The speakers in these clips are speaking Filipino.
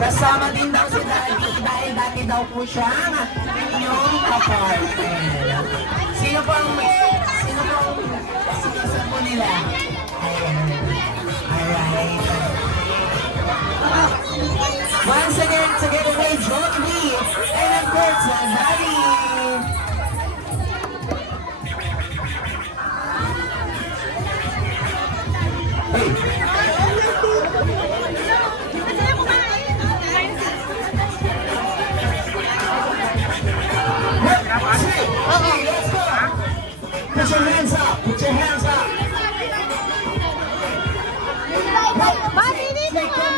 Kasama din daw si Daddy dahil dati daw po siyang inyong kapartner. Sino pong sinusan po nila? Ayan. Alright. Once again, together with Jollibee and of course, Daddy. Okay, let's go. Put your hands up. Put your hands up. Mati, dito ka!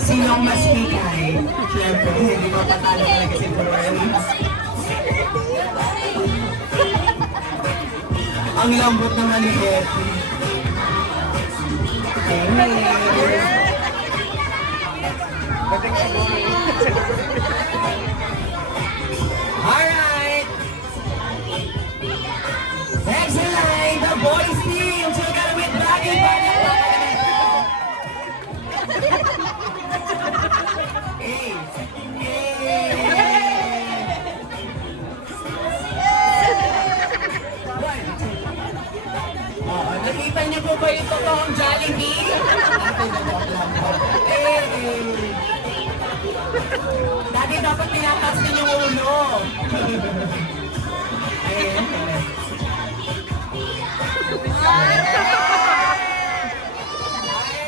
Sinong mas hikay? Siyempre, hindi ko patalo talaga si Torel. Ang lambot naman ni Hetty. Alright! Next in line, the boys team together with Baggy Baggy. Hey! Nakita niyo po ba yung totoong Jollibee? Dati dapat tinataas din yung ulo. Ay,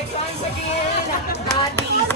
once again, Daddy.